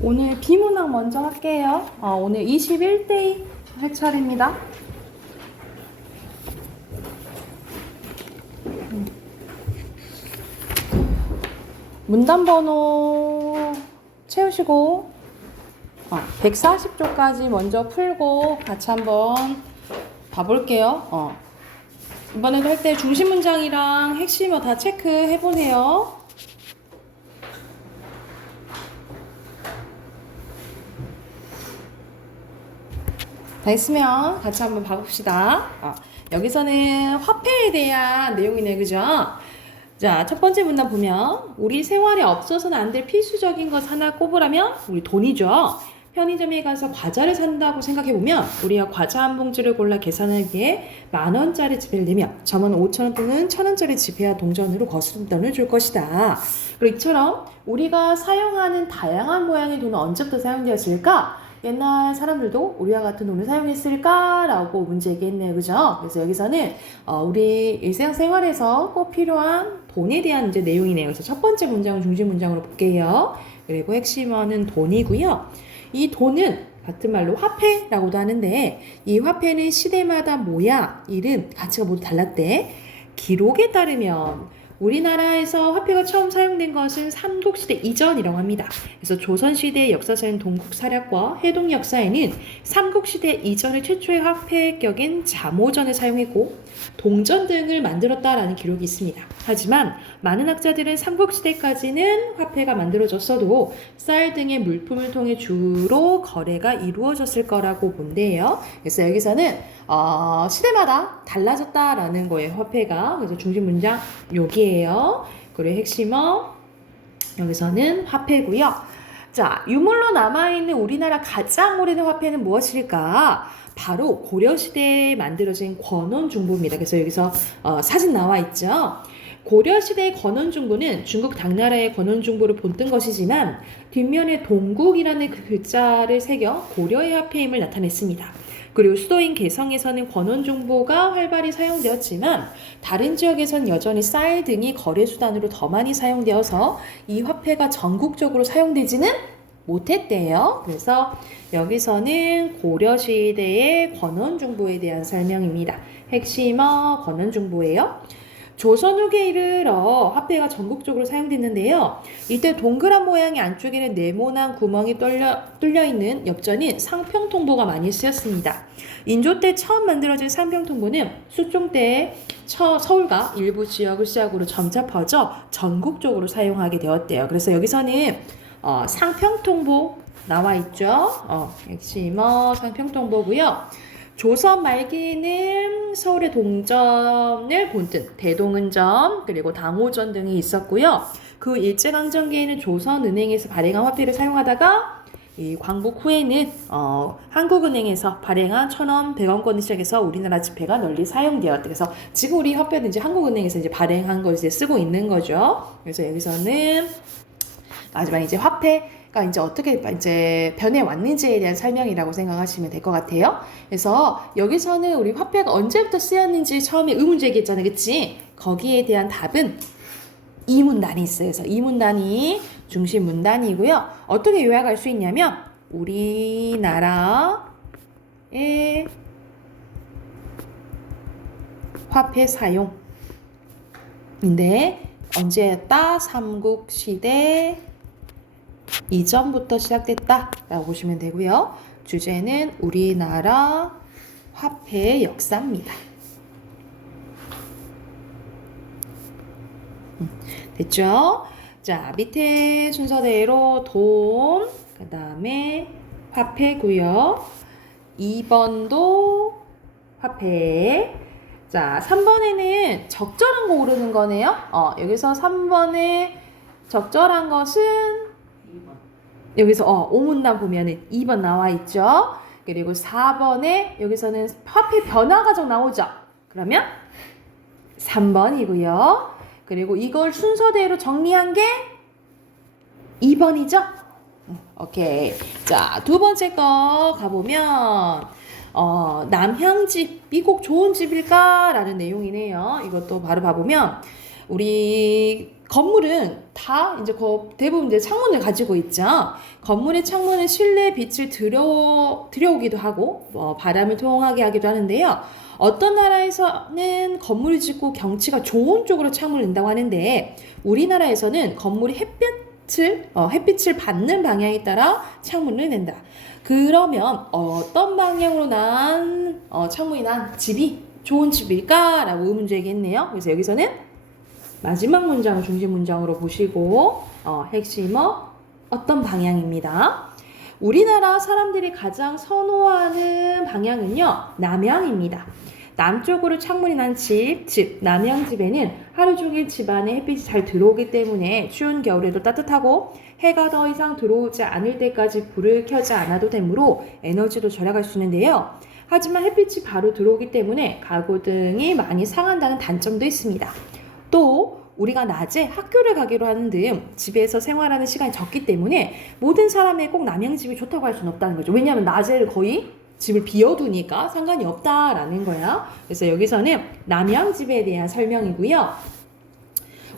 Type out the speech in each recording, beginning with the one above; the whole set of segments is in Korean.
오늘 비문학 먼저 할게요. 오늘 21대2 할 차례입니다. 문단 번호 채우시고 140쪽까지 먼저 풀고 같이 한번 봐볼게요. 이번에도 할 때 중심 문장이랑 핵심어 다 체크해 보세요. 다 했으면 같이 한번 봐봅시다. 여기서는 화폐에 대한 내용이네, 그죠? 자, 첫 번째 문단 보면 우리 생활에 없어서는 안 될 필수적인 것 하나 꼽으라면 우리 돈이죠. 편의점에 가서 과자를 산다고 생각해보면 우리가 과자 한 봉지를 골라 계산하기 위해 10,000원짜리 지폐를 내면 점원 5,000원 또는 1,000원짜리 지폐와 동전으로 거스름돈을 줄 것이다. 그리고 이처럼 우리가 사용하는 다양한 모양의 돈은 언제부터 사용되었을까? 옛날 사람들도 우리와 같은 돈을 사용했을까라고 문제 얘기했네요. 그죠? 그래서 여기서는 우리 일상생활에서 꼭 필요한 돈에 대한 이제 내용이네요. 그래서 첫 번째 문장을 중심 문장으로 볼게요. 그리고 핵심어는 돈이고요. 이 돈은 같은 말로 화폐라고도 하는데 이 화폐는 시대마다 모양, 이름, 가치가 모두 달랐대. 기록에 따르면 우리나라에서 화폐가 처음 사용된 것은 삼국시대 이전이라고 합니다. 그래서 조선시대 역사서인 동국사략과 해동 역사에는 삼국시대 이전의 최초의 화폐격인 잠오전을 사용했고 동전 등을 만들었다라는 기록이 있습니다. 하지만 많은 학자들은 삼국시대까지는 화폐가 만들어졌어도 쌀 등의 물품을 통해 주로 거래가 이루어졌을 거라고 본대요. 그래서 여기서는 시대마다 달라졌다라는 거예요. 화폐가. 그래서 중심 문장 여기에요. 그리고 핵심어 여기서는 화폐고요. 자, 유물로 남아있는 우리나라 가장 오래된 화폐는 무엇일까? 바로 고려시대에 만들어진 권원중부입니다. 그래서 여기서 사진 나와 있죠. 고려시대의 권원중부는 중국 당나라의 권원중부를 본뜬 것이지만 뒷면에 동국이라는 그 글자를 새겨 고려의 화폐임을 나타냈습니다. 그리고 수도인 개성에서는 권원중보가 활발히 사용되었지만 다른 지역에선 여전히 쌀 등이 거래수단으로 더 많이 사용되어서 이 화폐가 전국적으로 사용되지는 못했대요. 그래서 여기서는 고려시대의 권원중보에 대한 설명입니다. 핵심어 권원중보예요. 조선 후기에 이르러 화폐가 전국적으로 사용됐는데요. 이때 동그란 모양의 안쪽에는 네모난 구멍이 뚫려 있는 엽전인 상평통보가 많이 쓰였습니다. 인조 때 처음 만들어진 상평통보는 수종 때 서울과 일부 지역을 시작으로 점차 퍼져 전국적으로 사용하게 되었대요. 그래서 여기서는 상평통보 나와 있죠. 핵심어 상평통보고요. 조선 말기에는 서울의 동전을 본뜬 대동은전 그리고 당호전 등이 있었고요. 그 일제강점기에는 조선은행에서 발행한 화폐를 사용하다가 이 광복 후에는 한국은행에서 발행한 1,000원, 100원권을 시작해서 우리나라 지폐가 널리 사용되었대. 그래서 지금 우리 화폐는 이제 한국은행에서 이제 발행한 걸 이제 쓰고 있는 거죠. 그래서 여기서는 마지막 이제 화폐가 이제 어떻게 이제 변해 왔는지에 대한 설명이라고 생각하시면 될 것 같아요. 그래서 여기서는 우리 화폐가 언제부터 쓰였는지 처음에 의문 제기했잖아요. 그치? 거기에 대한 답은 이 문단이 있어요. 그래서 이 문단이 중심 문단이고요. 어떻게 요약할 수 있냐면 우리나라의 화폐 사용인데 언제였다? 삼국시대 이전부터 시작됐다라고 보시면 되고요. 주제는 우리나라 화폐의 역사입니다. 됐죠? 자, 밑에 순서대로 돈, 그 다음에 화폐고요. 2번도 화폐. 자, 3번에는 적절한 거 고르는 거네요. 여기서 3번에 적절한 것은 여기서 오문단 보면은 2번 나와 있죠. 그리고 4번에 여기서는 화폐 변화 과정 나오죠. 그러면 3번이고요. 그리고 이걸 순서대로 정리한 게 2번이죠. 오케이. 자, 두 번째 거 가보면 남향집 이 꼭 좋은 집일까? 라는 내용이네요. 이것도 바로 봐보면 우리 건물은 다 이제 대부분 이제 창문을 가지고 있죠. 건물의 창문은 실내 빛을 들여오기도 하고 바람을 통하게 하기도 하는데요. 어떤 나라에서는 건물을 짓고 경치가 좋은 쪽으로 창문을 낸다고 하는데 우리나라에서는 건물이 햇빛을 받는 방향에 따라 창문을 낸다. 그러면 어떤 방향으로 난 창문이 난 집이 좋은 집일까라고 의문 제기했네요. 그래서 여기서는 마지막 문장을 중심 문장으로 보시고 핵심어 어떤 방향입니다. 우리나라 사람들이 가장 선호하는 방향은요, 남향입니다. 남쪽으로 창문이 난 집, 즉 남향집에는 하루 종일 집안에 햇빛이 잘 들어오기 때문에 추운 겨울에도 따뜻하고 해가 더 이상 들어오지 않을 때까지 불을 켜지 않아도 되므로 에너지도 절약할 수 있는데요. 하지만 햇빛이 바로 들어오기 때문에 가구등이 많이 상한다는 단점도 있습니다. 또 우리가 낮에 학교를 가기로 하는 등 집에서 생활하는 시간이 적기 때문에 모든 사람이 꼭 남양집이 좋다고 할 수는 없다는 거죠. 왜냐하면 낮에는 거의 집을 비워두니까 상관이 없다라는 거야. 그래서 여기서는 남양집에 대한 설명이고요.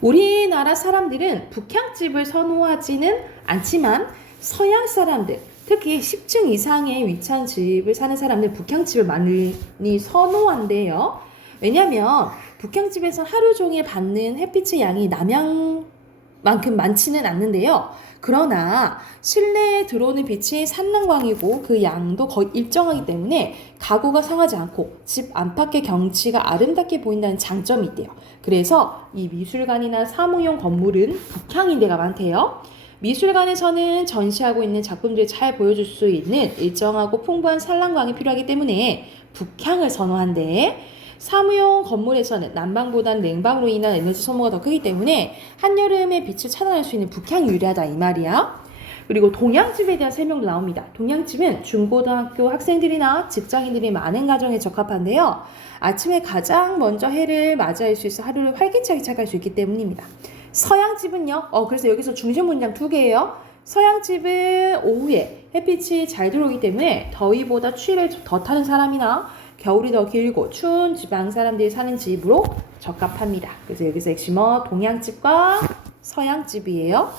우리나라 사람들은 북향집을 선호하지는 않지만 서양 사람들, 특히 10층 이상의 위치한 집을 사는 사람들 북향집을 많이 선호한대요. 왜냐하면 북향집에서 하루 종일 받는 햇빛의 양이 남향만큼 많지는 않는데요. 그러나 실내에 들어오는 빛이 산란광이고 그 양도 거의 일정하기 때문에 가구가 상하지 않고 집 안팎의 경치가 아름답게 보인다는 장점이 있대요. 그래서 이 미술관이나 사무용 건물은 북향인 데가 많대요. 미술관에서는 전시하고 있는 작품들을 잘 보여줄 수 있는 일정하고 풍부한 산란광이 필요하기 때문에 북향을 선호한대. 사무용 건물에서는 난방보다는 냉방으로 인한 에너지 소모가 더 크기 때문에 한여름에 빛을 차단할 수 있는 북향이 유리하다 이 말이야. 그리고 동양집에 대한 설명도 나옵니다. 동양집은 중고등학교 학생들이나 직장인들이 많은 가정에 적합한데요. 아침에 가장 먼저 해를 맞이할 수 있어 하루를 활기차게 시작할 수 있기 때문입니다. 서양집은요. 그래서 여기서 중심 문장 2개예요. 서양집은 오후에 햇빛이 잘 들어오기 때문에 더위보다 추위를 더 타는 사람이나 겨울이 더 길고 추운 지방 사람들이 사는 집으로 적합합니다. 그래서 여기서 핵심어 동양집과 서양집이에요.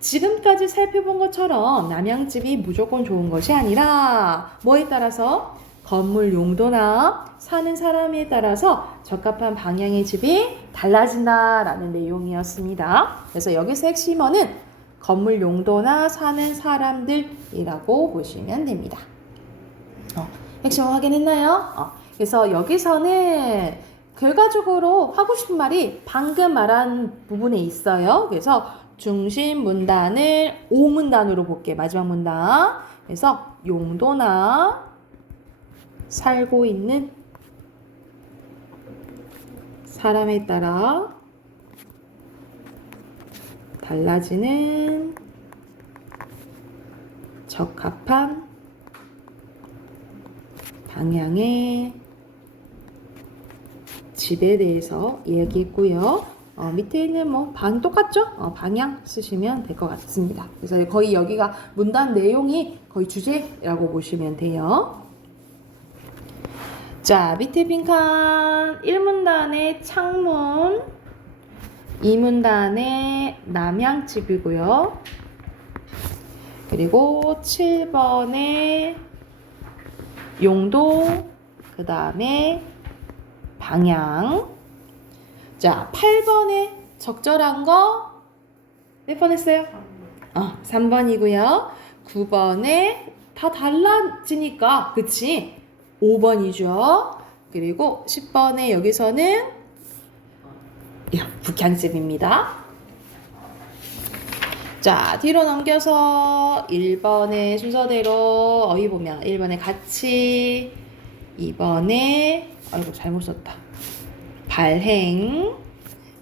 지금까지 살펴본 것처럼 남양집이 무조건 좋은 것이 아니라 뭐에 따라서 건물 용도나 사는 사람에 따라서 적합한 방향의 집이 달라진다라는 내용이었습니다. 그래서 여기서 핵심어는 건물 용도나 사는 사람들이라고 보시면 됩니다. 핵심어 확인했나요? 그래서 여기서는 결과적으로 하고 싶은 말이 방금 말한 부분에 있어요. 그래서 중심 문단을 5문단으로 볼게요. 마지막 문단. 그래서 용도나 살고 있는 사람에 따라 달라지는 적합한 방향의 집에 대해서 얘기했고요. 밑에 있는 똑같죠? 방향 쓰시면 될 것 같습니다. 그래서 거의 여기가 문단 내용이 거의 주제라고 보시면 돼요. 자, 밑에 빈칸 1문단의 창문, 2문단의 남양집이고요. 그리고 7번의 용도, 그 다음에 방향. 자, 8번에 적절한 거 몇 번 했어요? 3번이고요. 9번에 다 달라지니까 그치? 5번이죠. 그리고 10번에 여기서는 북향집입니다. 자, 뒤로 넘겨서 1번의 순서대로 어휘 보면 1번에 같이, 2번에 잘못 썼다. 발행,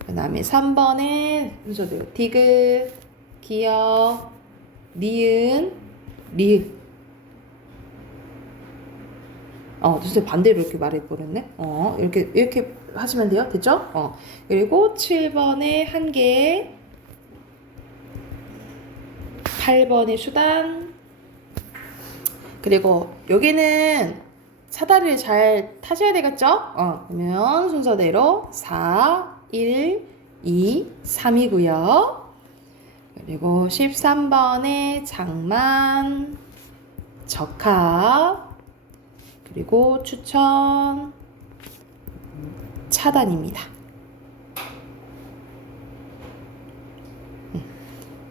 그 다음에 3번에 순서대로 디귿, 기역, 니은, 리을. 진짜 반대로 이렇게 말해버렸네. 이렇게 하시면 돼요. 됐죠? 그리고 7번에 한 개, 8번의 수단. 그리고 여기는 사다리를 잘 타셔야 되겠죠? 그러면 순서대로 4, 1, 2, 3이고요. 그리고 13번에 장만, 적합, 그리고 추천, 차단입니다.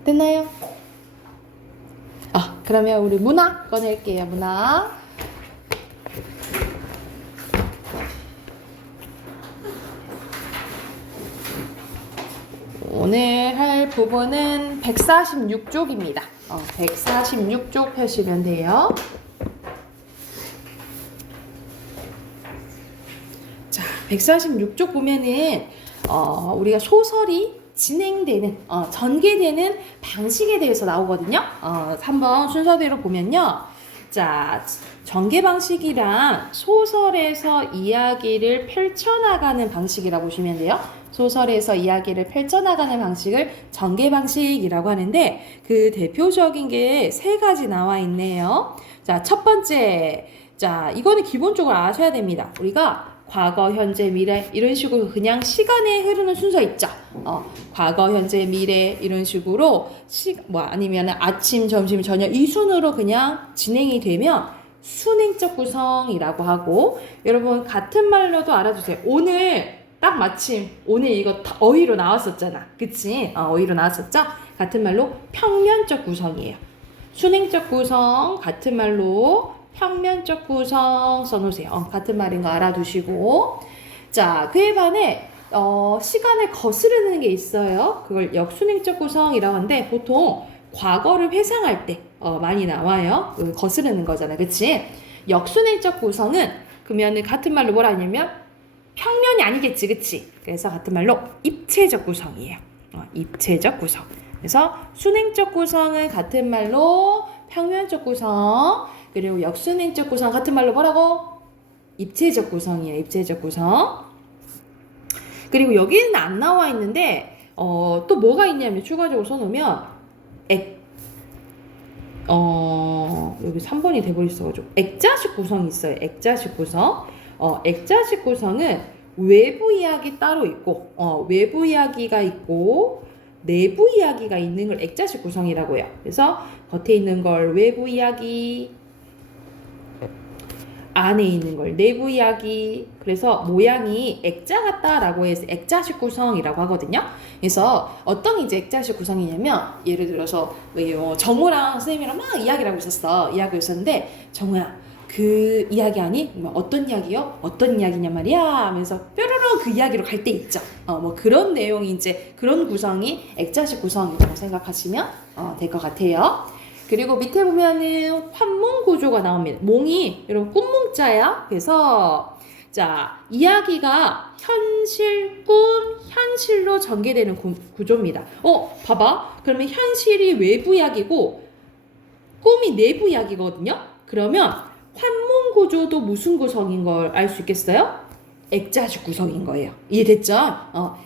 됐나요? 그러면 우리 문화 꺼낼게요. 문화. 오늘 할 부분은 146쪽입니다. 146쪽 펴시면 돼요. 자, 146쪽 보면은 우리가 소설이 진행되는 전개되는 방식에 대해서 나오거든요. 한번 순서대로 보면요. 자, 전개 방식이랑 소설에서 이야기를 펼쳐나가는 방식이라고 보시면 돼요. 소설에서 이야기를 펼쳐나가는 방식을 전개 방식이라고 하는데 그 대표적인 게 세 가지 나와 있네요. 자, 첫 번째, 자, 이거는 기본적으로 아셔야 됩니다. 우리가 과거, 현재, 미래 이런 식으로 그냥 시간에 흐르는 순서 있죠. 과거, 현재, 미래 이런 식으로 아니면 아침, 점심, 저녁 이 순으로 그냥 진행이 되면 순행적 구성이라고 하고, 여러분 같은 말로도 알아주세요. 오늘 딱 마침 오늘 이거 어휘로 나왔었잖아. 그치? 어휘로 나왔었죠? 같은 말로 평면적 구성이에요. 순행적 구성 같은 말로 평면적 구성 써놓으세요. 같은 말인 거 알아두시고. 자, 그에 반해 시간을 거스르는 게 있어요. 그걸 역순행적 구성이라고 하는데 보통 과거를 회상할 때 많이 나와요. 거스르는 거잖아. 그치? 역순행적 구성은 그러면 같은 말로 뭐라 하냐면 평면이 아니겠지. 그치? 그래서 같은 말로 입체적 구성이에요. 입체적 구성. 그래서 순행적 구성은 같은 말로 평면적 구성, 그리고 역순행적 구성 같은 말로 뭐라고? 입체적 구성이에요. 입체적 구성. 그리고 여기는 안 나와 있는데 또 뭐가 있냐면 추가적으로 써놓으면 여기 3번이 돼버렸어가지고 액자식 구성이 있어요. 액자식 구성. 액자식 구성은 외부 이야기 따로 있고 외부 이야기가 있고 내부 이야기가 있는 걸 액자식 구성이라고 해요. 그래서 겉에 있는 걸 외부 이야기, 안에 있는 걸 내부 이야기. 그래서 모양이 액자 같다라고 해서 액자식 구성이라고 하거든요. 그래서 어떤 이제 액자식 구성이냐면 예를 들어서 정우랑 선생님이랑 막 이야기를 하고 있었어. 이야기를 했었는데 정우야 그 이야기 아니? 어떤 이야기요? 어떤 이야기냐 말이야 하면서 뾰로로 그 이야기로 갈 때 있죠. 뭐 그런 내용이 이제 그런 구성이 액자식 구성이라고 생각하시면 될 것 같아요. 그리고 밑에 보면은 환몽 구조가 나옵니다. 몽이 여러분 꿈몽자야. 그래서 자, 이야기가 현실, 꿈, 현실로 전개되는 구조입니다. 봐봐. 그러면 현실이 외부 이야기고 꿈이 내부 이야기거든요. 그러면 환몽 구조도 무슨 구성인 걸 알 수 있겠어요? 액자식 구성인 거예요. 이해됐죠?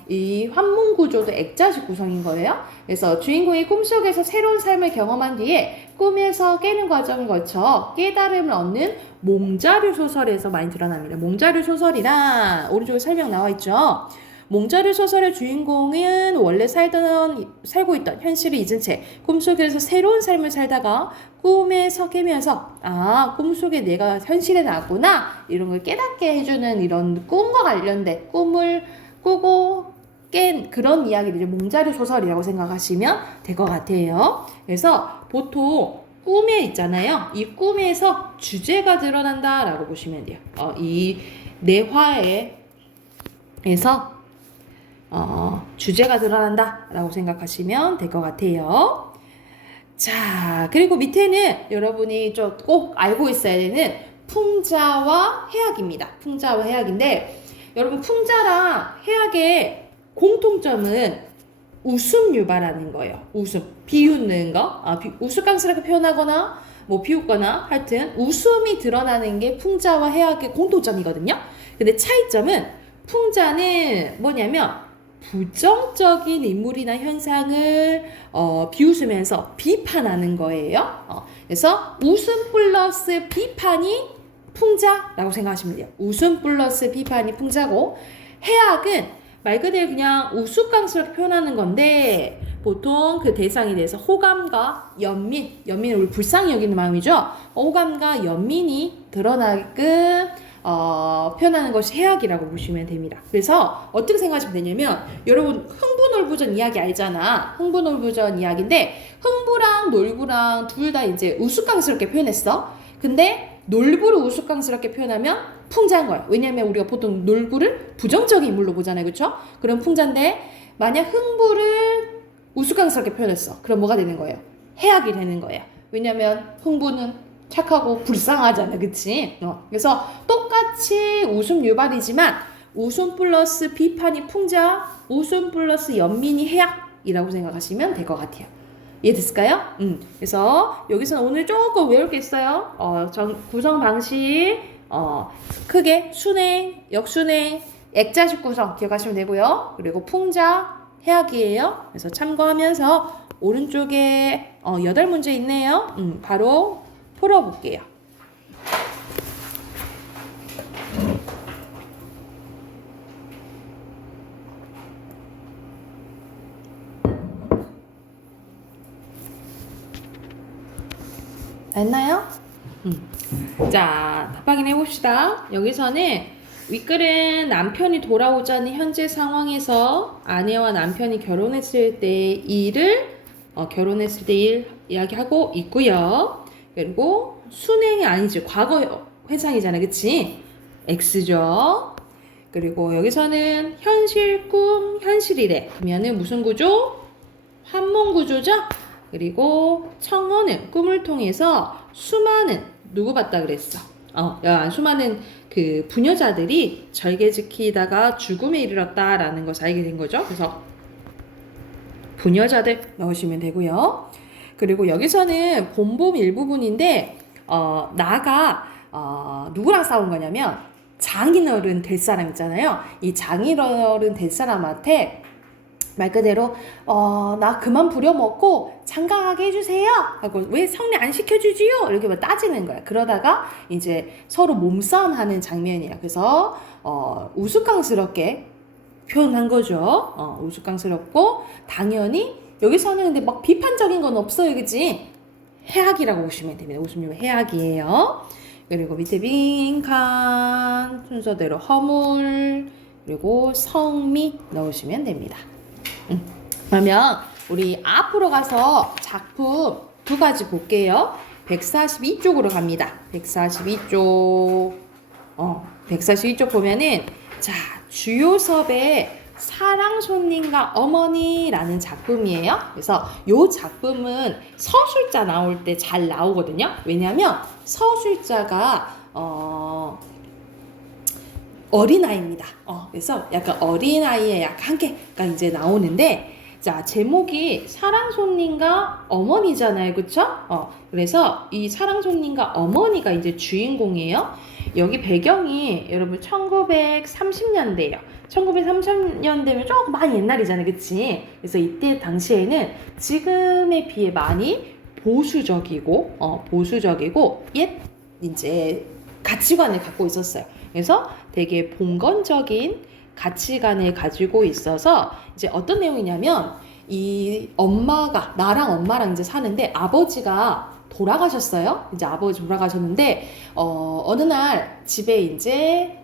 이 환몽 구조도 액자식 구성인 거예요. 그래서 주인공이 꿈속에서 새로운 삶을 경험한 뒤에 꿈에서 깨는 과정을 거쳐 깨달음을 얻는 몽자류 소설에서 많이 드러납니다. 몽자류 소설이란 오른쪽에 설명 나와 있죠. 몽자류 소설의 주인공은 원래 살고 있던 현실을 잊은 채 꿈속에서 새로운 삶을 살다가 꿈에서 깨면서 꿈속에 내가 현실에 나왔구나 이런 걸 깨닫게 해주는 이런 꿈과 관련된 꿈을 꾸고 깬 그런 이야기를 이제 몽자류 소설이라고 생각하시면 될 것 같아요. 그래서 보통 꿈에 있잖아요. 이 꿈에서 주제가 드러난다라고 보시면 돼요. 이 내화에서 주제가 드러난다라고 생각하시면 될 것 같아요. 자, 그리고 밑에는 여러분이 좀 꼭 알고 있어야 되는 풍자와 해악입니다. 풍자와 해악인데 여러분 풍자랑 해악의 공통점은 웃음 유발하는 거예요. 웃음, 비웃는 거, 우스꽝스럽게 표현하거나 뭐 비웃거나 하여튼 웃음이 드러나는 게 풍자와 해악의 공통점이거든요. 근데 차이점은 풍자는 뭐냐면 부정적인 인물이나 현상을 비웃으면서 비판하는 거예요. 그래서 웃음 플러스 비판이 풍자라고 생각하시면 돼요. 웃음 플러스 비판이 풍자고 해악은 말 그대로 그냥 우스꽝스럽게 표현하는 건데 보통 그 대상에 대해서 호감과 연민을 우리 불쌍히 여기는 마음이죠. 호감과 연민이 드러나게끔 표현하는 것이 해악이라고 보시면 됩니다. 그래서 어떻게 생각하시면 되냐면 여러분 흥부놀부전 이야기 알잖아. 흥부놀부전 이야기인데 흥부랑 놀부랑 둘 다 이제 우스꽝스럽게 표현했어. 근데 놀부를 우스꽝스럽게 표현하면 풍자인 거야. 왜냐면 우리가 보통 놀부를 부정적인 인물로 보잖아요. 그렇죠? 그럼 풍자인데 만약 흥부를 우스꽝스럽게 표현했어. 그럼 뭐가 되는 거예요? 해악이 되는 거예요. 왜냐면 흥부는 착하고 불쌍하잖아. 그치? 그래서 똑같이 웃음 유발이지만 웃음 플러스 비판이 풍자, 웃음 플러스 연민이 해악이라고 생각하시면 될 것 같아요. 이해됐을까요? 그래서 여기서는 오늘 조금 외울 게 있어요. 구성 방식, 크게 순행, 역순행, 액자식 구성 기억하시면 되고요. 그리고 풍자, 해악이에요. 그래서 참고하면서 오른쪽에 8문제 있네요. 바로 풀어볼게요. 됐나요? 자, 답 확인해 봅시다. 여기서는 윗글은 남편이 돌아오자는 현재 상황에서 아내와 남편이 결혼했을 때 일을 결혼했을 때 일 이야기하고 있고요. 그리고 순행이 아니지 과거 회상이잖아, 그치? X죠. 그리고 여기서는 현실 꿈 현실이래. 그러면은 무슨 구조? 환문 구조죠. 그리고 청혼은 꿈을 통해서 수많은 누구 봤다 그랬어? 수많은 그 부녀자들이 절개 지키다가 죽음에 이르렀다라는 것을 알게 된 거죠. 그래서 부녀자들 넣으시면 되고요. 그리고 여기서는 본범 일부분인데 나가 누구랑 싸운 거냐면 장인어른 될 사람 있잖아요. 이 장인어른 될 사람한테 말 그대로 나 그만 부려먹고 장가가게 해주세요 하고 왜 성례 안 시켜주지요? 이렇게 막 따지는 거야. 그러다가 이제 서로 몸싸움하는 장면이야. 그래서 우스꽝스럽게 표현한 거죠. 우스꽝스럽고 당연히 여기서는 근데 막 비판적인 건 없어요. 그치? 해악이라고 보시면 됩니다. 웃음이 해악이에요. 그리고 밑에 빈칸 순서대로 허물 그리고 성미 넣으시면 됩니다. 그러면 우리 앞으로 가서 작품 2가지 볼게요. 142쪽으로 갑니다. 142쪽 142쪽 보면은 자 주요섭의 사랑손님과 어머니라는 작품이에요. 그래서 이 작품은 서술자 나올 때 잘 나오거든요. 왜냐하면 서술자가 어린아이입니다. 그래서 약간 어린아이의 약간 한계가 이제 나오는데 자 제목이 사랑손님과 어머니잖아요. 그쵸? 그래서 이 사랑손님과 어머니가 이제 주인공이에요. 여기 배경이 여러분 1930년대예요. 1930년대면 조금 많이 옛날이잖아요. 그치? 그래서 이때 당시에는 지금에 비해 많이 보수적이고 옛 이제 가치관을 갖고 있었어요. 그래서 되게 봉건적인 가치관을 가지고 있어서 이제 어떤 내용이냐면 이 나랑 엄마랑 이제 사는데 아버지가 돌아가셨어요. 이제 아버지 돌아가셨는데 어느 날 집에 이제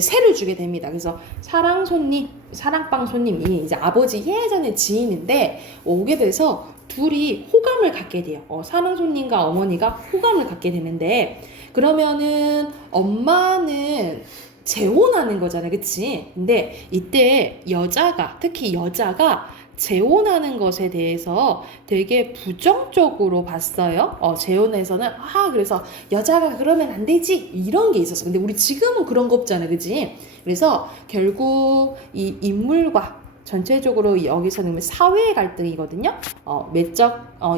새를 주게 됩니다. 그래서 사랑방 손님이 이제 아버지 예전에 지인인데 오게 돼서 둘이 호감을 갖게 돼요. 사랑손님과 어머니가 호감을 갖게 되는데 그러면은 엄마는 재혼하는 거잖아, 그치? 근데 이때 특히 여자가 재혼하는 것에 대해서 되게 부정적으로 봤어요. 재혼에서는 그래서 여자가 그러면 안 되지 이런 게 있었어. 근데 우리 지금은 그런 거 없잖아, 그치? 그래서 결국 이 인물과 전체적으로 여기서는 사회의 갈등이거든요.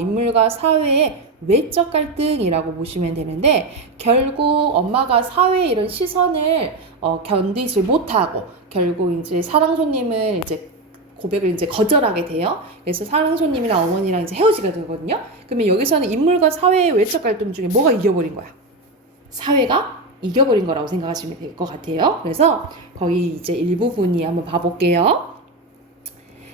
인물과 사회의 외적 갈등이라고 보시면 되는데 결국 엄마가 사회의 이런 시선을 견디지 못하고 결국 이제 사랑손님을 이제 고백을 이제 거절하게 돼요. 그래서 사랑손님이랑 어머니랑 이제 헤어지게 되거든요. 그러면 여기서는 인물과 사회의 외적 갈등 중에 뭐가 이겨버린 거야? 사회가 이겨버린 거라고 생각하시면 될 것 같아요. 그래서 거의 이제 일부분이 한번 봐볼게요.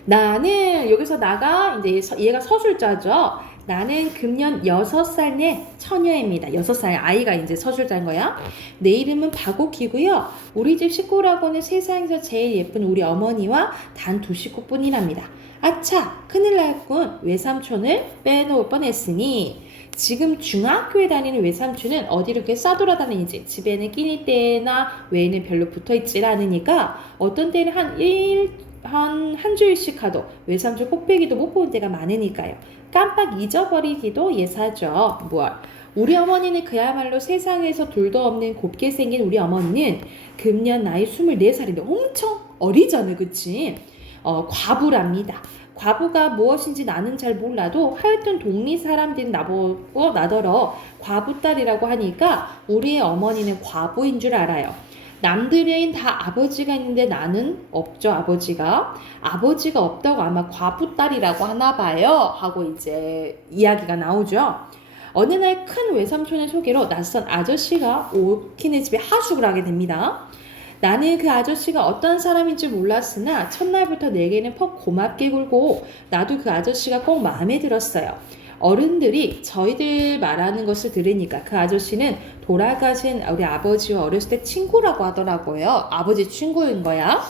나는 여기서 나가 이제 얘가 서술자죠. 나는 금년 6살 내 처녀입니다. 6살 아이가 이제 서술자인 거야. 내 이름은 박옥희고요. 우리 집 식구라고는 세상에서 제일 예쁜 우리 어머니와 단 2식구뿐이랍니다. 아차, 큰일 났군. 외삼촌을 빼놓을 뻔했으니. 지금 중학교에 다니는 외삼촌은 어디로 이렇게 싸돌아다니는지, 집에는 끼니 때나 외에는 별로 붙어있질 않으니까 어떤 때는 한 주일씩 가도 외삼촌 꼭배기도 못 본 때가 많으니까요. 깜빡 잊어버리기도 예사죠. 우리 어머니는 그야말로 세상에서 둘도 없는 곱게 생긴 우리 어머니는 금년 나이 24살인데 엄청 어리잖아요. 그치? 과부랍니다. 과부가 무엇인지 나는 잘 몰라도 하여튼 동리 사람들이 나보고 나더러 과부딸이라고 하니까 우리의 어머니는 과부인 줄 알아요. 남들은 다 아버지가 있는데 나는 없죠. 아버지가 없다고 아마 과부딸이라고 하나 봐요 하고 이제 이야기가 나오죠. 어느 날 큰 외삼촌의 소개로 낯선 아저씨가 오키네 집에 하숙을 하게 됩니다. 나는 그 아저씨가 어떤 사람인지 몰랐으나 첫날부터 내게는 퍽 고맙게 굴고 나도 그 아저씨가 꼭 마음에 들었어요. 어른들이 저희들 말하는 것을 들으니까 그 아저씨는 돌아가신 우리 아버지와 어렸을 때 친구라고 하더라고요. 아버지 친구인 거야.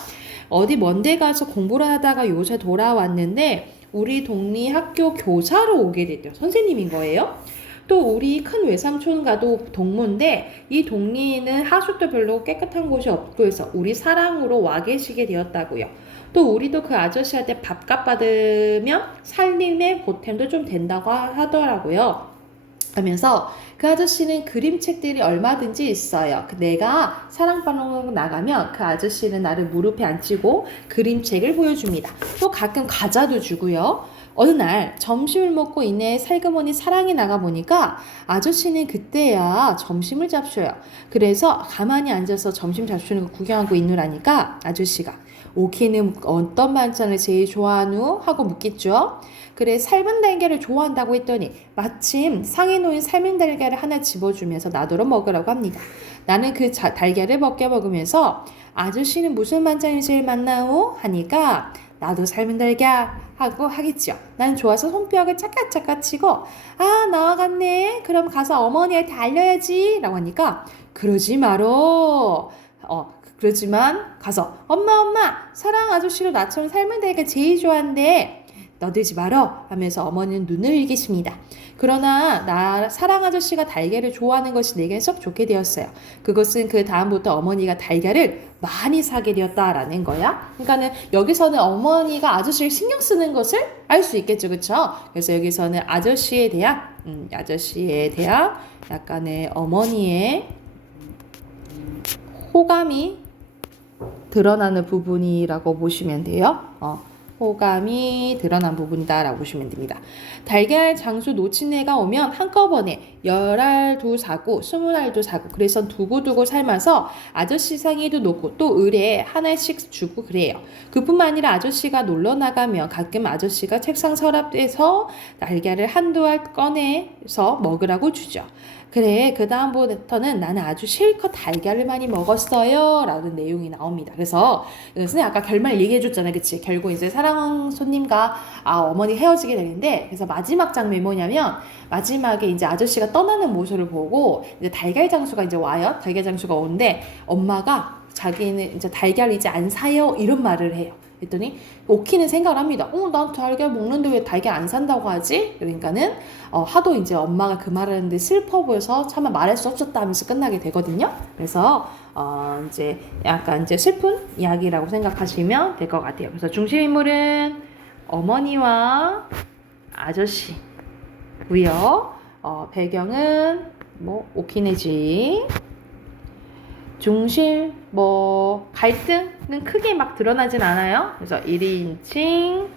어디 먼데 가서 공부를 하다가 요새 돌아왔는데 우리 동네 학교 교사로 오게 됐대요. 선생님인 거예요. 또 우리 큰 외삼촌과도 동무인데 이 동네에는 하숙도 별로 깨끗한 곳이 없고 해서 우리 사랑으로 와 계시게 되었다고요. 또 우리도 그 아저씨한테 밥값 받으면 살림의 보탬도 좀 된다고 하더라고요. 하면서 그 아저씨는 그림책들이 얼마든지 있어요. 내가 사랑방송 나가면 그 아저씨는 나를 무릎에 앉히고 그림책을 보여줍니다. 또 가끔 과자도 주고요. 어느 날 점심을 먹고 이내 살그머니 사랑이 나가보니까 아저씨는 그때야 점심을 잡수요. 그래서 가만히 앉아서 점심 잡수는 거 구경하고 있느라니까 아저씨가 오키는 어떤 반찬을 제일 좋아하누? 하고 묻겠죠. 그래 삶은 달걀을 좋아한다고 했더니 마침 상에 놓인 삶은 달걀을 하나 집어주면서 나더러 먹으라고 합니다. 나는 그 달걀을 벗겨 먹으면서 아저씨는 무슨 반찬이 제일 맛나오? 하니까 나도 삶은 달걀 하고 하겠죠. 난 좋아서 손뼉을 짜까짜까 치고 나와갔네. 그럼 가서 어머니한테 알려야지 라고 하니까 그러지 말어. 그러지만 가서 엄마 사랑 아저씨로 나처럼 삶은 달걀 제일 좋아한대. 너들지 말어 하면서 어머니는 눈을 흘기십니다. 그러나 나 사랑 아저씨가 달걀을 좋아하는 것이 내겐 썩 좋게 되었어요. 그것은 그 다음부터 어머니가 달걀을 많이 사게 되었다라는 거야. 그러니까는 여기서는 어머니가 아저씨를 신경 쓰는 것을 알 수 있겠죠, 그렇죠? 그래서 여기서는 아저씨에 대한 약간의 어머니의 호감이 드러나는 부분이라고 보시면 돼요. 호감이 드러난 부분이다라고 보시면 됩니다. 달걀 장수 놓친 애가 오면 한꺼번에 10알도 사고 20알도 사고 그래서 두고두고 삶아서 아저씨 상에도 놓고 또 을에 하나씩 주고 그래요. 그뿐만 아니라 아저씨가 놀러 나가면 가끔 아저씨가 책상 서랍에서 달걀을 한두 알 꺼내서 먹으라고 주죠. 그래 그 다음부터는 나는 아주 실컷 달걀을 많이 먹었어요 라는 내용이 나옵니다. 그래서 선생님 아까 결말 얘기해 줬잖아요. 그치? 결국 이제 사랑 손님과 어머니 헤어지게 되는데 그래서 마지막 장면이 뭐냐면 마지막에 이제 아저씨가 떠나는 모습을 보고 이제 달걀 장수가 이제 와요. 달걀 장수가 오는데 엄마가 자기는 이제 달걀 이제 안 사요 이런 말을 해요. 그랬더니 오키는 생각을 합니다. 난 달걀 먹는데 왜 달걀 안 산다고 하지? 그러니까는 하도 이제 엄마가 그 말을 했는데 슬퍼 보여서 차마 말할 수 없었다 하면서 끝나게 되거든요. 그래서 이제 약간 이제 슬픈 이야기라고 생각하시면 될 것 같아요. 그래서 중심 인물은 어머니와 아저씨고요. 배경은 오키네지. 중심 갈등은 크게 막 드러나진 않아요. 그래서 1인칭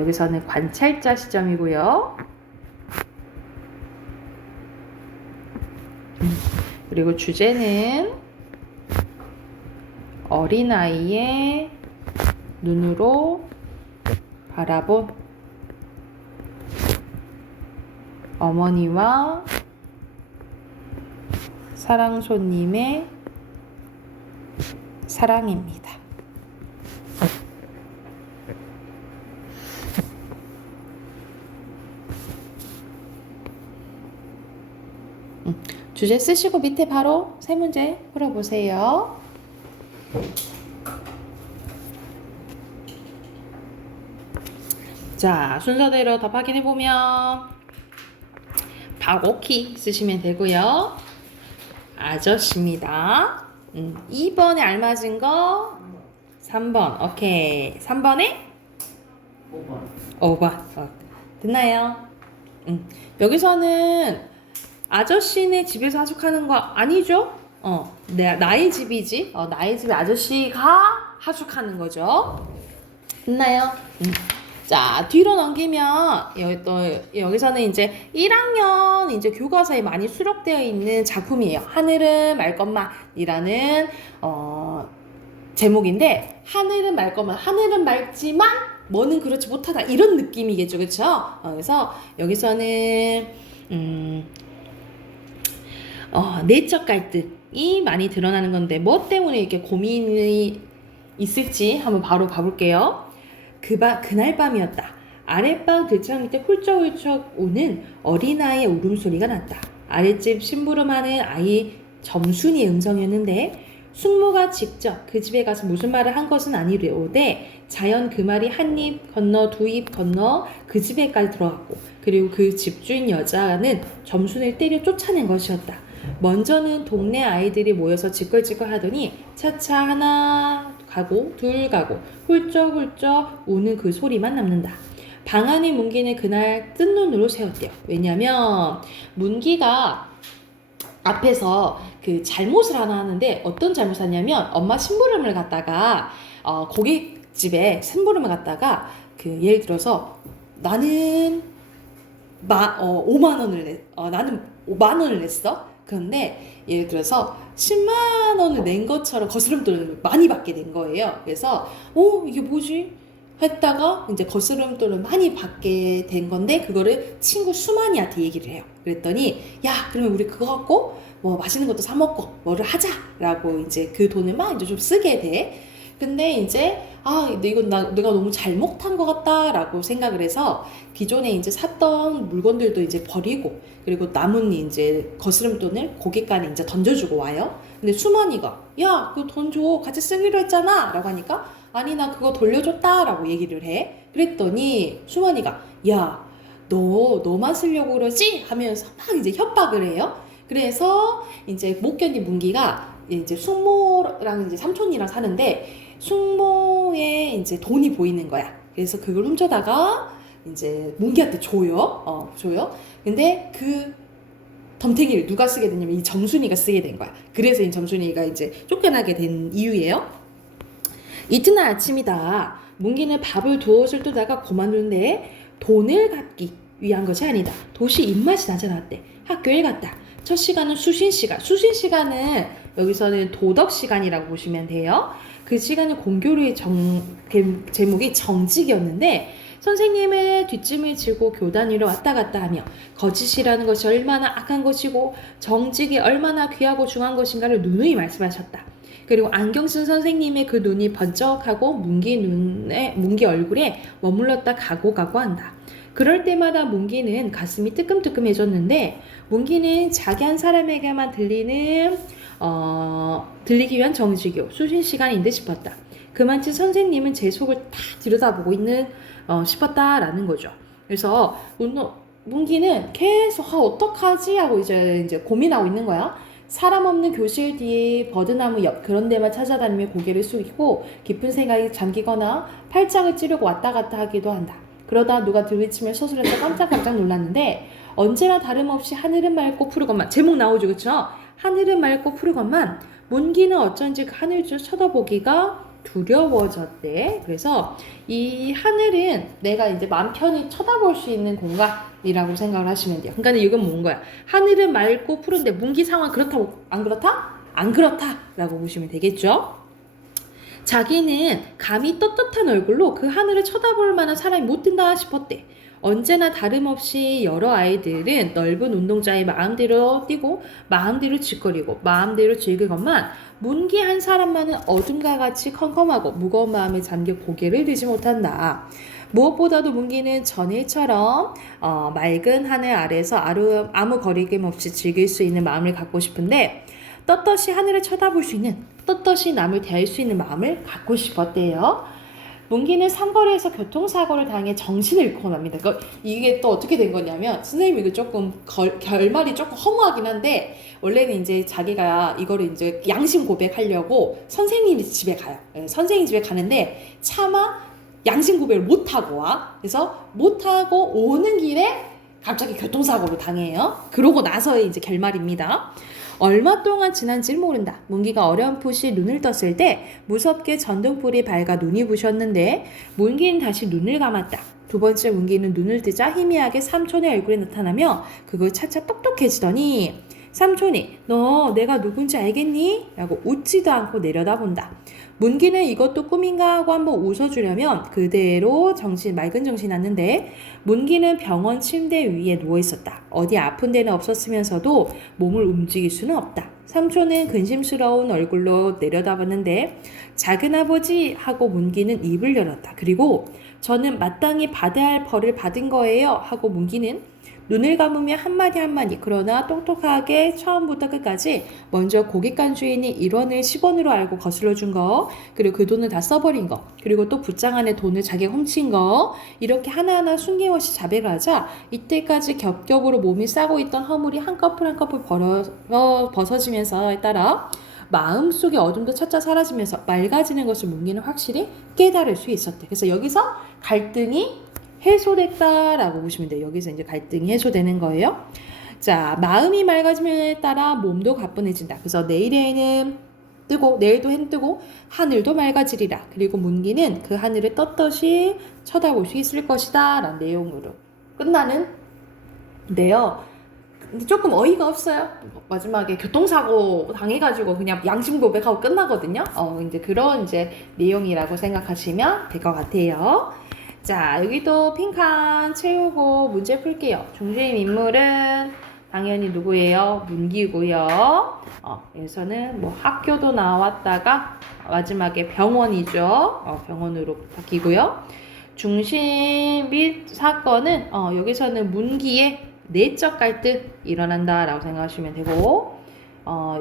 여기서는 관찰자 시점이고요. 그리고 주제는 어린아이의 눈으로 바라본 어머니와 사랑손님의 사랑입니다. 주제 쓰시고 밑에 바로 세 문제 풀어보세요. 자, 순서대로 답 확인해보면 박오키 쓰시면 되고요. 아저씨입니다. 2번에 알맞은 거 3번. 오케이. 3번에 5번. 됐나요? 여기서는 아저씨네 집에서 하숙하는 거 아니죠? 나의 집이지. 나의 집에 아저씨가 하숙하는 거죠. 됐나요? 자, 뒤로 넘기면 여기서는 이제 1학년 이제 교과서에 많이 수록되어 있는 작품이에요. 하늘은 말 것만이라는 제목인데, 하늘은 말 것만, 하늘은 맑지만 뭐는 그렇지 못하다, 이런 느낌이겠죠, 그렇죠? 그래서 여기서는 내적 갈등이 많이 드러나는 건데, 뭐 때문에 이렇게 고민이 있을지 한번 바로 봐볼게요. 그날 밤이었다. 아랫방 들창 밑에 훌쩍훌쩍 오는 어린아이의 울음소리가 났다. 아랫집 심부름하는 아이 점순이의 음성이었는데, 숙모가 직접 그 집에 가서 무슨 말을 한 것은 아니려오되 자연 그 말이 한 입 건너 두 입 건너 그 집에까지 들어갔고, 그리고 그 집주인 여자는 점순을 때려 쫓아낸 것이었다. 먼저는 동네 아이들이 모여서 지껄지껄 하더니 차차 하나 가고 둘 가고 훌쩍훌쩍 우는 그 소리만 남는다. 방 안의 문기는 그날 뜬 눈으로 세웠대요. 왜냐면 문기가 앞에서 그 잘못을 하나 하는데, 어떤 잘못을 하냐면 엄마 심부름을 갔다가 고깃집에 심부름을 갔다가 예를 들어서 나는 5만 원을 나는 5만 원을 냈어. 그런데 예를 들어서 10만 원을 낸 것처럼 거스름돈을 많이 받게 된 거예요. 그래서 이게 뭐지? 했다가 이제 거스름돈을 많이 받게 된 건데, 그거를 친구 수만이한테 얘기를 해요. 그랬더니 야, 그러면 우리 그거 갖고 뭐 맛있는 것도 사 먹고 뭐를 하자라고 이제 그 돈을 막 이제 좀 쓰게 돼. 근데 이제 이건 내가 너무 잘못한 것 같다라고 생각을 해서 기존에 이제 샀던 물건들도 이제 버리고, 그리고 남은 이제 거스름돈을 고객간에 이제 던져주고 와요. 근데 수만이가 야, 그거 돈 줘, 같이 쓰기로 했잖아 라고 하니까, 아니 나 그거 돌려줬다 라고 얘기를 해. 그랬더니 수만이가 야, 너만 쓰려고 그러지? 하면서 막 이제 협박을 해요. 그래서 이제 못 견딘 문기가 이제 숙모랑 이제 삼촌이랑 사는데, 숙모의 이제 돈이 보이는 거야. 그래서 그걸 훔쳐다가 이제 문기한테 줘요. 근데 그 덤탱이를 누가 쓰게 되냐면 이 점순이가 쓰게 된 거야. 그래서 이 점순이가 이제 쫓겨나게 된 이유예요. 이튿날 아침이다. 문기는 밥을 두엇을 뜨다가 그만두는데 돈을 갚기 위한 것이 아니다. 도시 입맛이 나타났대. 학교에 갔다. 첫 시간은 수신시간. 수신시간은 여기서는 도덕시간이라고 보시면 돼요. 그 시간은 공교류의 제목이 정직이었는데, 선생님의 뒷짐을 지고 교단 위로 왔다 갔다 하며 거짓이라는 것이 얼마나 악한 것이고 정직이 얼마나 귀하고 중한 것인가를 누누이 말씀하셨다. 그리고 안경 쓴 선생님의 그 눈이 번쩍하고 문기 얼굴에 머물렀다 가고 한다. 그럴 때마다 문기는 가슴이 뜨끔뜨끔해졌는데, 문기는 자기 한 사람에게만 들리기 위한 정직이요 수신시간인 듯 싶었다. 그만치 선생님은 제 속을 다 들여다보고 있는 싶었다라는 거죠. 그래서 문기는 계속 어떡하지 하고 이제 고민하고 있는 거야. 사람 없는 교실 뒤에 버드나무 옆 그런 데만 찾아다니며 고개를 숙이고 깊은 생각에 잠기거나 팔짱을 찌르고 왔다 갔다 하기도 한다. 그러다 누가 들이치며 서술해서 깜짝깜짝 놀랐는데, 언제나 다름없이 하늘은 맑고 푸르건만, 제목 나오죠, 그쵸? 하늘은 맑고 푸르건만 문기는 어쩐지 그 하늘을 쳐다보기가 두려워졌대. 그래서 이 하늘은 내가 이제 마음 편히 쳐다볼 수 있는 공간이라고 생각을 하시면 돼요. 그러니까 이건 뭔 거야? 하늘은 맑고 푸른데 문기 상황 그렇다고 안 그렇다? 안 그렇다라고 보시면 되겠죠. 자기는 감히 떳떳한 얼굴로 그 하늘을 쳐다볼 만한 사람이 못 든다 싶었대. 언제나 다름없이 여러 아이들은 넓은 운동장에 마음대로 뛰고 마음대로 짓거리고 마음대로 즐기건만 문기 한 사람만은 어둠과 같이 컴컴하고 무거운 마음에 잠겨 고개를 들지 못한다. 무엇보다도 문기는 전일처럼 맑은 하늘 아래서 아무 거리낌 없이 즐길 수 있는 마음을 갖고 싶은데 떳떳이 하늘을 쳐다볼 수 있는, 떳떳이 남을 대할 수 있는 마음을 갖고 싶었대요. 문기는 삼거리에서 교통사고를 당해 정신을 잃고 납니다. 이게 또 어떻게 된 거냐면, 선생님이 이거 조금 결말이 조금 허무하긴 한데, 원래는 이제 자기가 이거를 이제 양심 고백하려고 선생님 집에 가요. 선생님 집에 가는데 차마 양심 고백을 못하고 와. 그래서 못하고 오는 길에 갑자기 교통사고를 당해요. 그러고 나서의 이제 결말입니다. 얼마 동안 지난지를 모른다. 문기가 어렴풋이 눈을 떴을 때 무섭게 전등불이 밝아 눈이 부셨는데 문기는 다시 눈을 감았다. 두 번째 문기는 눈을 뜨자 희미하게 삼촌의 얼굴이 나타나며 그걸 차차 똑똑해지더니 삼촌이 너 내가 누군지 알겠니? 라고 웃지도 않고 내려다본다. 문기는 이것도 꿈인가 하고 한번 웃어주려면 그대로 맑은 정신이 났는데 문기는 병원 침대 위에 누워있었다. 어디 아픈 데는 없었으면서도 몸을 움직일 수는 없다. 삼촌은 근심스러운 얼굴로 내려다봤는데 작은아버지 하고 문기는 입을 열었다. 그리고 저는 마땅히 받아야 할 벌을 받은 거예요 하고 문기는 눈을 감으며 한마디 그러나 똑똑하게 처음부터 끝까지 먼저 고깃간 주인이 1원을 10원으로 알고 거슬러 준 거, 그리고 그 돈을 다 써버린 거, 그리고 또 붓장 안에 돈을 자기가 훔친 거, 이렇게 하나하나 숨김없이 자백을 하자 이때까지 겹겹으로 몸이 싸고 있던 허물이 한 커플 한 커플 벗어지면서 따라 마음속의 어둠도 차차 사라지면서 맑아지는 것을 문기는 확실히 깨달을 수 있었대. 그래서 여기서 갈등이 해소됐다라고 보시면 돼요. 여기서 이제 갈등이 해소되는 거예요. 자, 마음이 맑아짐에 따라 몸도 가뿐해진다. 그래서 내일에는 뜨고 내일도 해는 뜨고 하늘도 맑아지리라. 그리고 문기는 그 하늘을 떳떳이 쳐다볼 수 있을 것이다 라는 내용으로 끝나는데요. 근데 조금 어이가 없어요. 마지막에 교통사고 당해가지고 그냥 양심 고백하고 끝나거든요. 이제 그런 이제 내용이라고 생각하시면 될 것 같아요. 자, 여기도 빈칸 채우고 문제 풀게요. 중심 인물은 당연히 누구예요? 문기고요. 여기서는 뭐 학교도 나왔다가 마지막에 병원이죠. 병원으로 바뀌고요. 중심 및 사건은 여기서는 문기의 내적 갈등 일어난다라고 생각하시면 되고,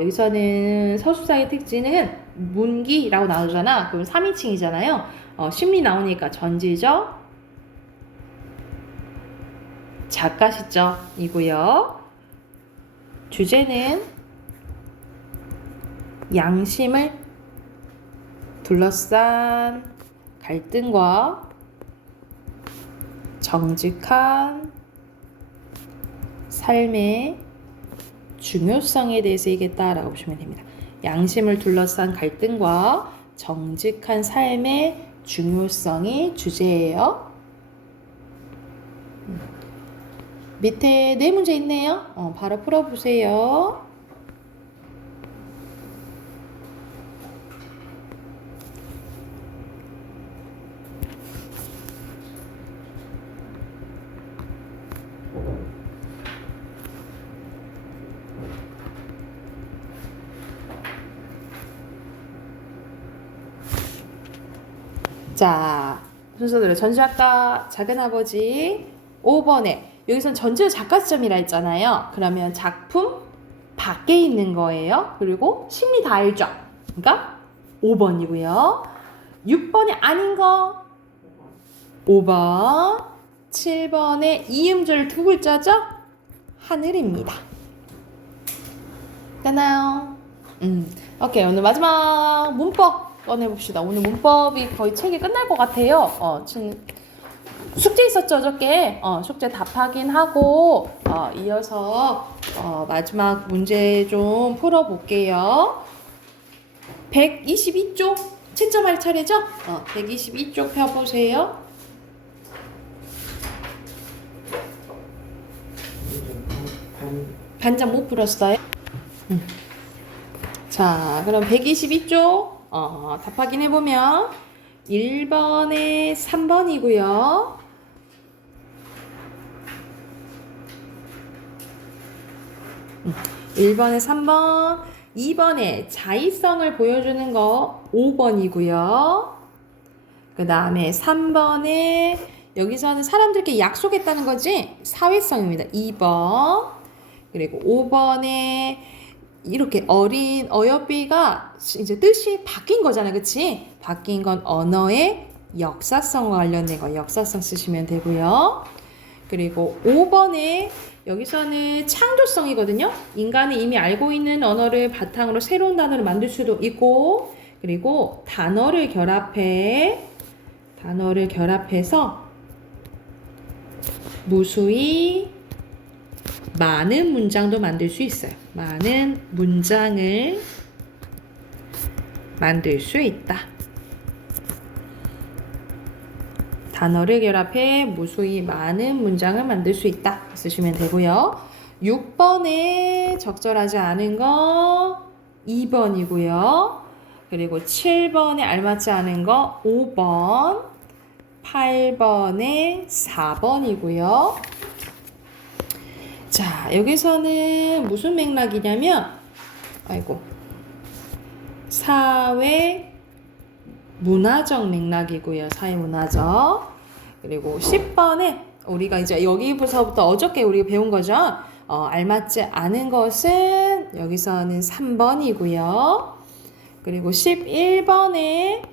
여기서는 서술상의 특징은 문기라고 나오잖아. 그럼 3인칭이잖아요. 심리 나오니까 전지적, 작가 시점이고요. 주제는 양심을 둘러싼 갈등과 정직한 삶의 중요성에 대해서 얘기했다라고 보시면 됩니다. 양심을 둘러싼 갈등과 정직한 삶의 중요성이 주제예요. 밑에 네 문제 있네요. 바로 풀어보세요. 자, 순서대로 전작가 작은아버지 5번에 여기선 전체 작가 시점이라 했잖아요. 그러면 작품 밖에 있는 거예요. 그리고 심리 다 알죠? 그러니까 5번이고요. 6번이 아닌 거 5번, 7번에 이음절 두 글자죠? 하늘입니다. 됐나요? 오케이, 오늘 마지막 문법 꺼내봅시다. 오늘 문법이 거의 책이 끝날 것 같아요. 숙제 있었죠, 어저께? 숙제 답하긴 하고, 이어서, 마지막 문제 좀 풀어볼게요. 122쪽 채점할 차례죠? 122쪽 펴보세요. 반장 못 풀었어요? 자, 그럼 122쪽 답 확인해보면 1번에 3번이고요. 1번에 3번, 2번에 자의성을 보여주는 거 5번이고요. 그 다음에 3번에 여기서는 사람들께 약속했다는 거지? 사회성입니다. 2번. 그리고 5번에 이렇게 어린 어여삐가 이제 뜻이 바뀐 거잖아. 그치? 바뀐 건 언어의 역사성과 관련된 거 역사성 쓰시면 되고요. 그리고 5번에 여기서는 창조성이거든요. 인간이 이미 알고 있는 언어를 바탕으로 새로운 단어를 만들 수도 있고, 그리고 단어를 결합해서 무수히 많은 문장도 만들 수 있어요. 많은 문장을 만들 수 있다. 단어를 결합해 무수히 많은 문장을 만들 수 있다. 쓰시면 되고요. 6번에 적절하지 않은 거 2번이고요. 그리고 7번에 알맞지 않은 거 5번, 8번에 4번이고요. 자, 여기서는 무슨 맥락이냐면, 사회 문화적 맥락이고요. 사회 문화적. 그리고 10번에 우리가 이제 여기서부터 어저께 우리가 배운 거죠. 알맞지 않은 것은 여기서는 3번이고요. 그리고 11번에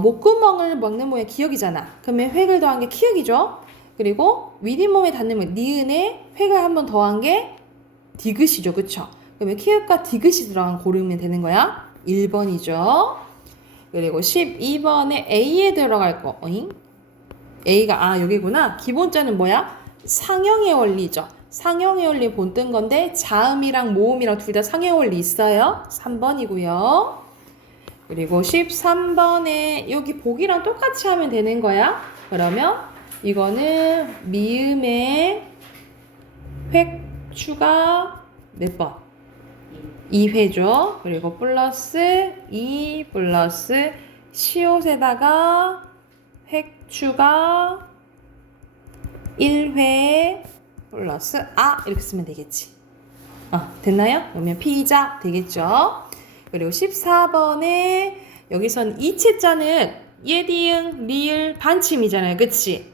목구멍을 먹는 모양 기억이잖아. 그러면 획을 더한 게 키읔이죠. 그리고 윗잇몸에 닿는 모양 니은에 획을 한 번 더한 게 디귿이죠. 그쵸? 그러면 키읔과 디귿이 들어간 고르면 되는 거야. 1번이죠. 그리고 12번에 A에 들어갈 거. A가 여기구나. 기본자는 뭐야? 상형의 원리죠. 상형의 원리 본뜬 건데 자음이랑 모음이랑 둘 다 상형의 원리 있어요. 3번이고요. 그리고 13번에 여기 복이랑 똑같이 하면 되는 거야. 그러면 이거는 미음의 획 추가 몇 번? 2회죠. 그리고 플러스 2 플러스 시옷에다가 획 추가 1회 플러스 이렇게 쓰면 되겠지. 됐나요? 그러면 피자 되겠죠. 그리고 14번에 여기선 이치자는 예디응 리을 반침이잖아요. 그치?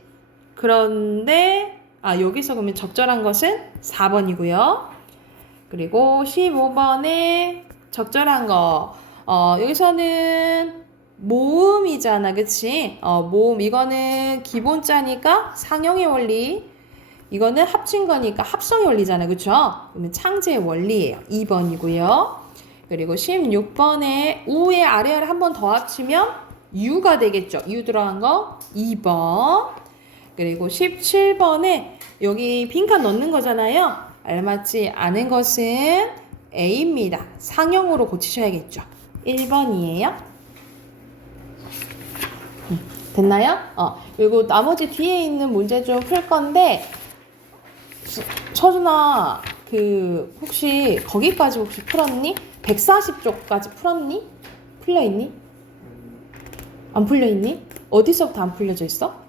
그런데 여기서 그러면 적절한 것은 4번이고요. 그리고 15번에 적절한 거 여기서는 모음이잖아. 그치? 모음 이거는 기본자니까 상형의 원리, 이거는 합친 거니까 합성의 원리잖아. 그쵸? 그러면 창제의 원리예요. 2번이고요. 그리고 16번에 우의 아래를 한 번 더 합치면 유가 되겠죠. 유 들어간 거 2번. 그리고 17번에 여기 빈칸 넣는 거잖아요. 알맞지 않은 것은 A입니다. 상형으로 고치셔야겠죠. 1번이에요. 됐나요? 그리고 나머지 뒤에 있는 문제 좀 풀 건데, 서준아, 혹시 거기까지 혹시 풀었니? 140쪽까지 풀었니? 풀려있니? 안 풀려있니? 어디서부터 안 풀려져 있어?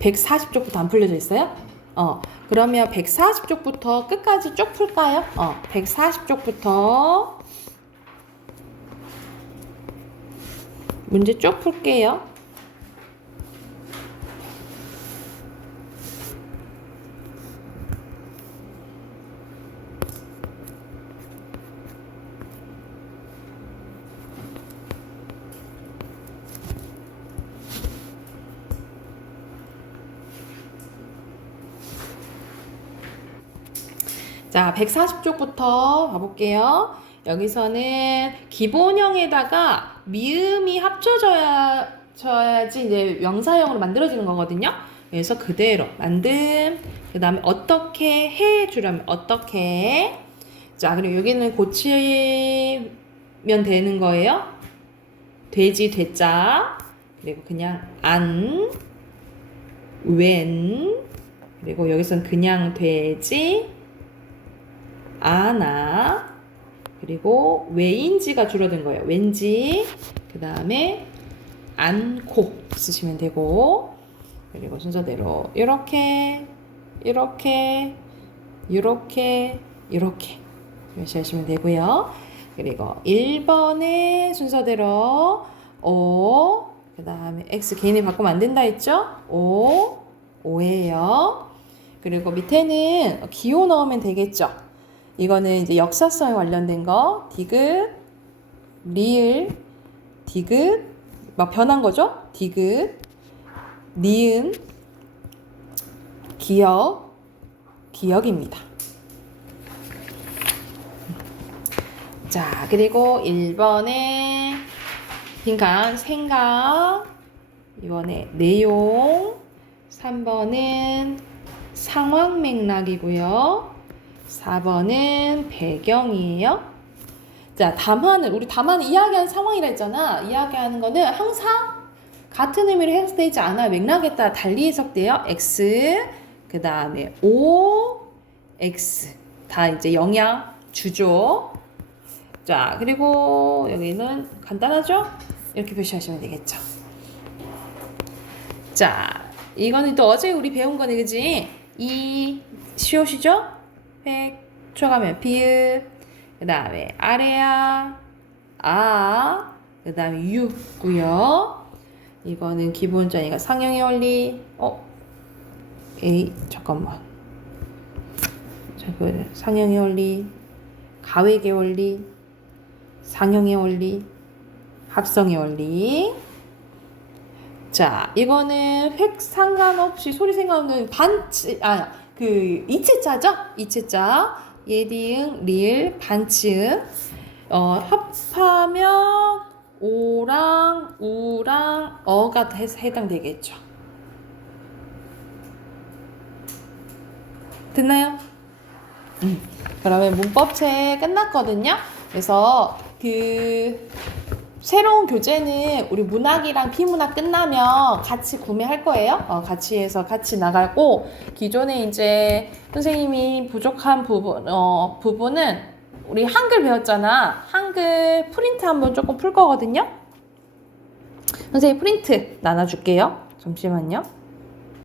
140쪽부터 안 풀려져 있어요? 그러면 140쪽부터 끝까지 쭉 풀까요? 140쪽부터 문제 쭉 풀게요. 자, 140쪽부터 봐볼게요. 여기서는 기본형에다가 미음이 합쳐져야지 이제 명사형으로 만들어지는 거거든요. 그래서 그대로 만듦, 그 다음에 어떻게 해주려면 어떻게. 자, 그리고 여기는 고치면 되는 거예요. 돼지, 돼자. 그리고 그냥 안, 웬. 그리고 여기서는 그냥 돼지, 아나. 그리고 왜인지가 줄어든 거예요. 왠지. 그 다음에 않고 쓰시면 되고, 그리고 순서대로 이렇게 이렇게 표시하시면 되고요. 그리고 1번의 순서대로 O, 그 다음에 X 개인이 바꾸면 안 된다 했죠? O예요. 그리고 밑에는 기호 넣으면 되겠죠? 이거는 이제 역사성에 관련된 거, 디귿, 리을, 디귿, 막 변한 거죠? 디귿, 니은, 기역입니다. 자, 그리고 1번에 빈칸 생각, 2번에 내용, 3번은 상황 맥락이고요. 4번은 배경이에요. 자, 우리 담화는 이야기하는 상황이라 했잖아. 이야기하는 거는 항상 같은 의미로 해석되지 않아. 맥락에 따라 달리 해석돼요. X, 그 다음에 O, X. 다 이제 영향, 주죠. 자, 그리고 여기는 간단하죠? 이렇게 표시하시면 되겠죠. 자, 이거는 또 어제 우리 배운 거네, 그지? 이 시옷이죠? 획, 초가면 비읍, 그 다음에 아래야, 그 다음에 유고요. 이거는 기본자니까 상형의 원리. 잠깐만. 상형의 원리, 가획의 원리, 상형의 원리, 합성의 원리. 자, 이거는 획 상관없이 소리 상관없는 이체자죠? 이체자. 예디응, 리을, 반치음. 합하면 오랑 우랑 어가 해당되겠죠. 됐나요? 그러면 문법책 끝났거든요. 그래서 새로운 교재는 우리 문학이랑 비문학 끝나면 같이 구매할 거예요. 같이 해서 같이 나가고, 기존에 이제 선생님이 부족한 부분은 우리 한글 배웠잖아. 한글 프린트 한번 조금 풀 거거든요. 선생님 프린트 나눠줄게요. 잠시만요.